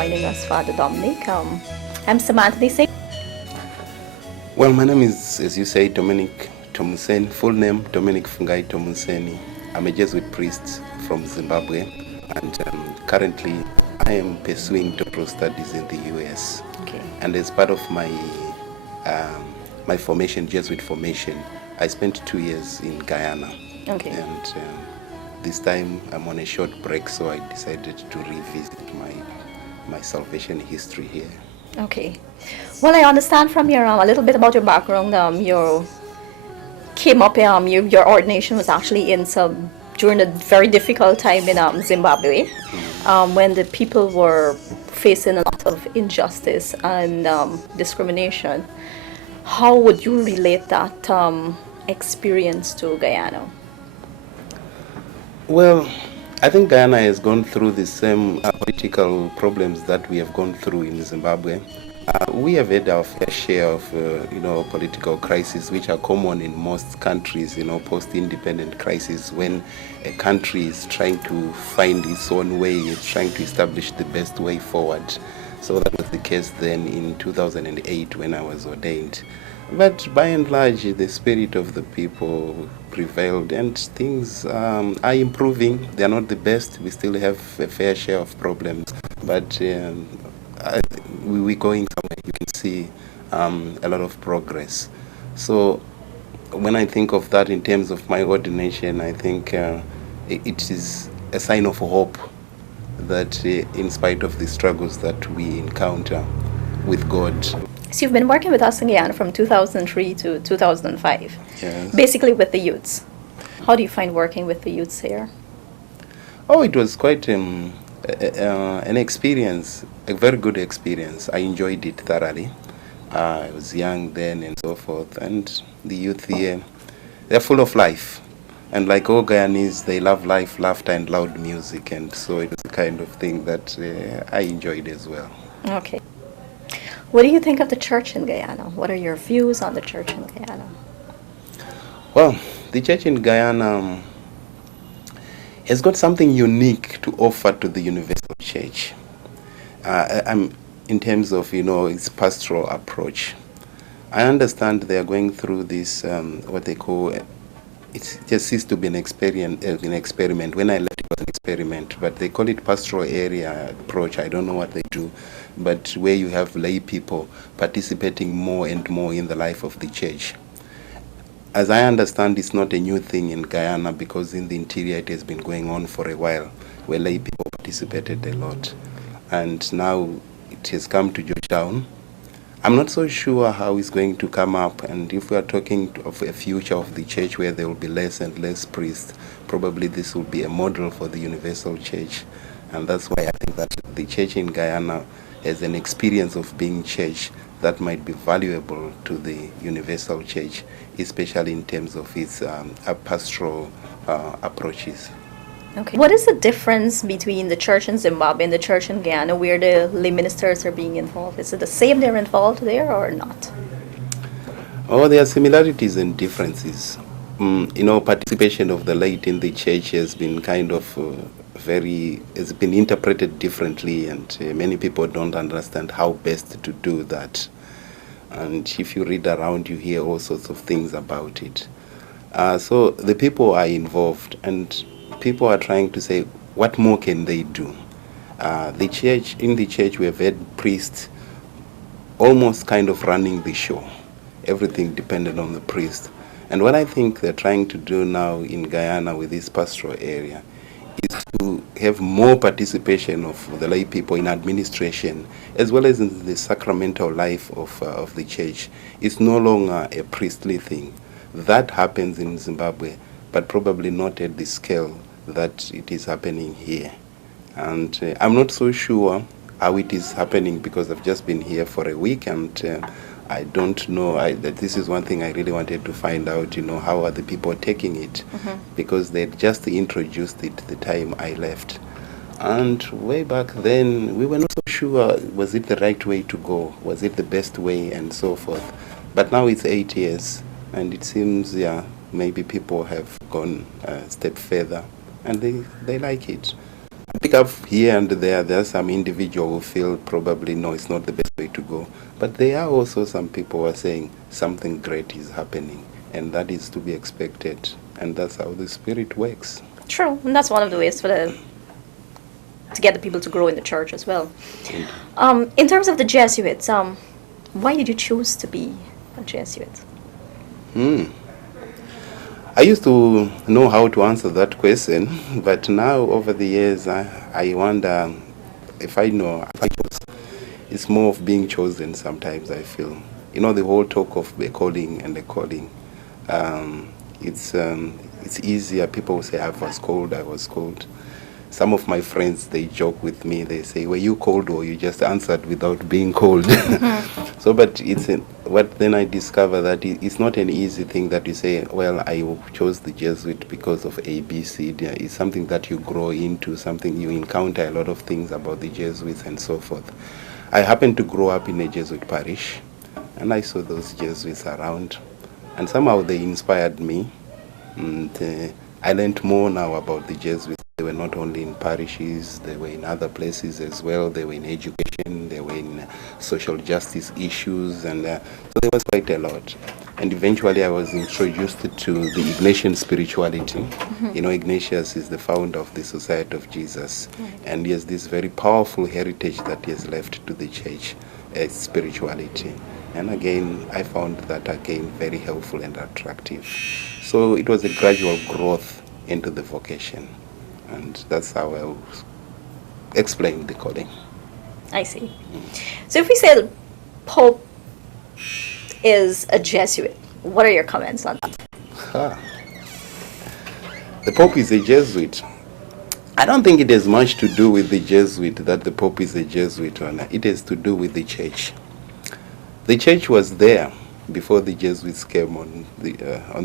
joining us, Father Dominic. I'm Samantha. Well, my name is, as you say, Dominic Tomuseni. Full name, Dominic Fungai Tomuseni. I'm a Jesuit priest from Zimbabwe, and currently I am pursuing doctoral studies in the US. Okay. And as part of my my formation, Jesuit formation, I spent 2 years in Guyana. Okay. And this time I'm on a short break, so I decided to revisit my salvation history here. Okay. Well, I understand from your a little bit about your background. You came up. Your ordination was actually during a very difficult time in Zimbabwe, when the people were facing a lot of injustice and discrimination. How would you relate that experience to Guyana? Well, I think Guyana has gone through the same political problems that we have gone through in Zimbabwe. We have had our fair share of, political crises, which are common in most countries, post-independent crises, when a country is trying to find its own way, it's trying to establish the best way forward. So that was the case then in 2008 when I was ordained. But by and large, the spirit of the people prevailed, and things are improving. They are not the best. We still have a fair share of problems, but we're going somewhere. You can see a lot of progress. So when I think of that in terms of my ordination, I think it is a sign of hope that in spite of the struggles that we encounter with God. So you've been working with us in Guyana from 2003 to 2005, Yes. basically with the youths. How do you find working with the youths here? Oh, it was quite an experience, a very good experience. I enjoyed it thoroughly. I was young then and so forth, and the youth here, they're full of life. And like all Guyanese, they love life, laughter, and loud music, and so it was the kind of thing that I enjoyed as well. Okay. What do you think of the church in Guyana? What are your views on the church in Guyana? Well, the church in Guyana has got something unique to offer to the universal church. I'm in terms of its pastoral approach. I understand they are going through this what they call it just ceased to be an experiment. When I left, it was an experiment, but they call it pastoral area approach. I don't know what they do, but where you have lay people participating more and more in the life of the church. As I understand, it's not a new thing in Guyana, because in the interior it has been going on for a while, where lay people participated a lot. And now it has come to Georgetown. I'm not so sure how it's going to come up, and if we are talking of a future of the church where there will be less and less priests, probably this will be a model for the universal church. And that's why I think that the church in Guyana has an experience of being church that might be valuable to the universal church, especially in terms of its pastoral approaches. Okay. What is the difference between the church in Zimbabwe and the church in Guyana, where the lay ministers are being involved? Is it the same they're involved there or not? Oh, there are similarities and differences. Participation of the lay in the church has been kind of has been interpreted differently, and many people don't understand how best to do that. And if you read around, you hear all sorts of things about it. So the people are involved, and people are trying to say, what more can they do? In the church, we have had priests almost kind of running the show. Everything depended on the priest. And what I think they're trying to do now in Guyana with this pastoral area is to have more participation of the lay people in administration, as well as in the sacramental life of the church. It's no longer a priestly thing. That happens in Zimbabwe, but probably not at the scale that it is happening here. And I'm not so sure how it is happening, because I've just been here for a week, and I don't know. This is one thing I really wanted to find out, how are the people taking it? Mm-hmm. Because they just introduced it the time I left. And way back then, we were not so sure, was it the right way to go? Was it the best way, and so forth? But now it's 8 years, and it seems, maybe people have gone a step further, and they like it. pick up here and there. There are some individuals who feel probably no, it's not the best way to go. But there are also some people who are saying something great is happening, and that is to be expected. And that's how the Spirit works. True, and that's one of the ways to get the people to grow in the church as well. In terms of the Jesuits, why did you choose to be a Jesuit? I used to know how to answer that question, but now over the years, I wonder if I know. If I chose. It's more of being chosen sometimes, I feel. You know, the whole talk of a calling and a calling. It's easier. People will say, I was called. Some of my friends, they joke with me. They say, were you called or you just answered without being called? So, but what then I discover that it's not an easy thing that you say, well, I chose the Jesuit because of A, B, C. It's something that you grow into, something you encounter a lot of things about the Jesuits and so forth. I happened to grow up in a Jesuit parish, and I saw those Jesuits around, and somehow they inspired me. And I learned more now about the Jesuits. They were not only in parishes, they were in other places as well. They were in education, they were in social justice issues, and so there was quite a lot. And eventually I was introduced to the Ignatian spirituality. You know, Ignatius is the founder of the Society of Jesus, and he has this very powerful heritage that he has left to the church as spirituality. And again, I found that again very helpful and attractive. So it was a gradual growth into the vocation. And that's how I explain the calling. I see. So if we say the Pope is a Jesuit, what are your comments on that? The Pope is a Jesuit. I don't think it has much to do with the Jesuit that the Pope is a Jesuit or not. It has to do with the church. The church was there before the Jesuits came on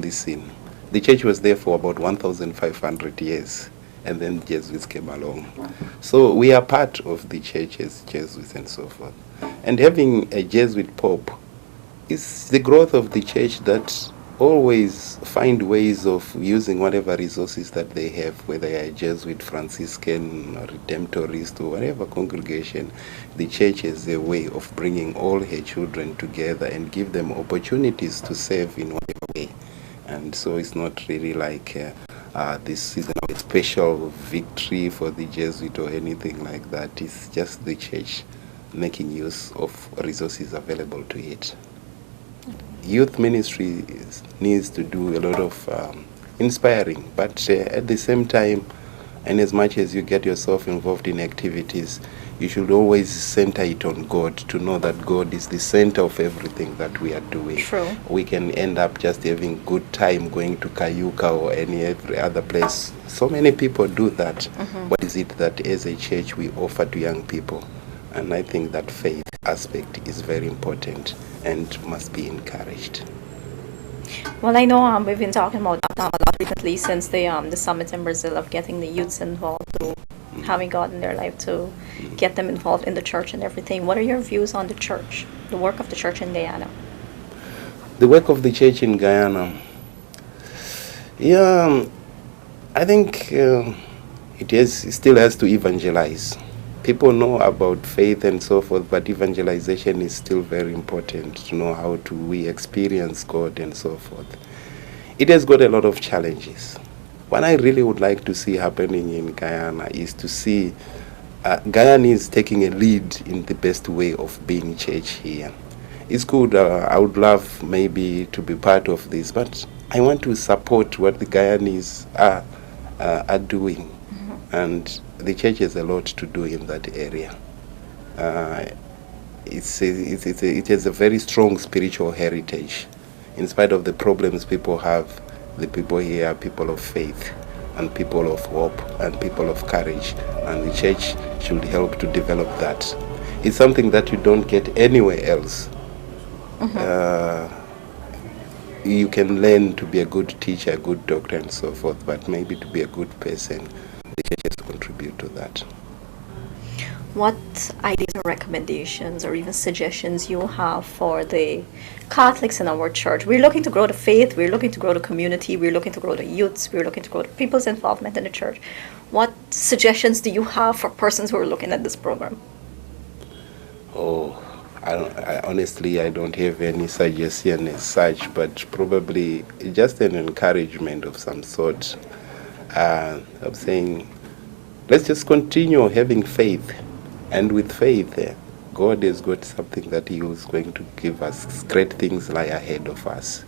the scene. The church was there for about 1,500 years. And then Jesuits came along. So we are part of the church as Jesuits and so forth. And having a Jesuit Pope is the growth of the church that always find ways of using whatever resources that they have, whether they are Jesuit, Franciscan, or Redemptorist, or whatever congregation. The church is a way of bringing all her children together and give them opportunities to serve in whatever way. And so it's not really like this is a special victory for the Jesuit or anything like that. It's just the church making use of resources available to it. Youth ministry needs to do a lot of inspiring, but at the same time, and as much as you get yourself involved in activities, you should always center it on God, to know that God is the center of everything that we are doing. True. We can end up just having good time going to Kayuka or every other place. So many people do that. What is it that as a church we offer to young people? And I think that faith aspect is very important and must be encouraged. Well, I know we've been talking about that a lot recently since the summit in Brazil of getting the youths involved, to having God in their life, to get them involved in the church and everything. What are your views on the church, the work of the church in Guyana? The work of the church in Guyana, I think it still has to evangelize. People know about faith and so forth, but evangelization is still very important, to know how we experience God and so forth. It has got a lot of challenges. What I really would like to see happening in Guyana is to see Guyana is taking a lead in the best way of being church here. It's good. I would love maybe to be part of this, but I want to support what the Guyanese are doing. And the church has a lot to do in that area. It has a very strong spiritual heritage. In spite of the problems people have, the people here are people of faith and people of hope and people of courage, and the church should help to develop that. It's something that you don't get anywhere else. You can learn to be a good teacher, a good doctor and so forth, but maybe to be a good person, the church has to contribute to that. what ideas or recommendations or even suggestions you have for the Catholics in our church? We're looking to grow the faith, we're looking to grow the community, we're looking to grow the youths, we're looking to grow the people's involvement in the church. What suggestions do you have for persons who are looking at this program? Oh, honestly, I don't have any suggestion as such, but probably just an encouragement of some sort. I'm saying, let's just continue having faith. And with faith, God has got something that He was going to give us. Great things lie ahead of us.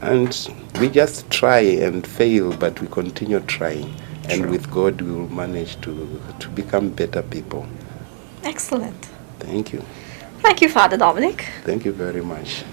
And we just try and fail, but we continue trying. And True. with God, we will manage to become better people. Excellent. Thank you. Thank you, Father Dominic. Thank you very much.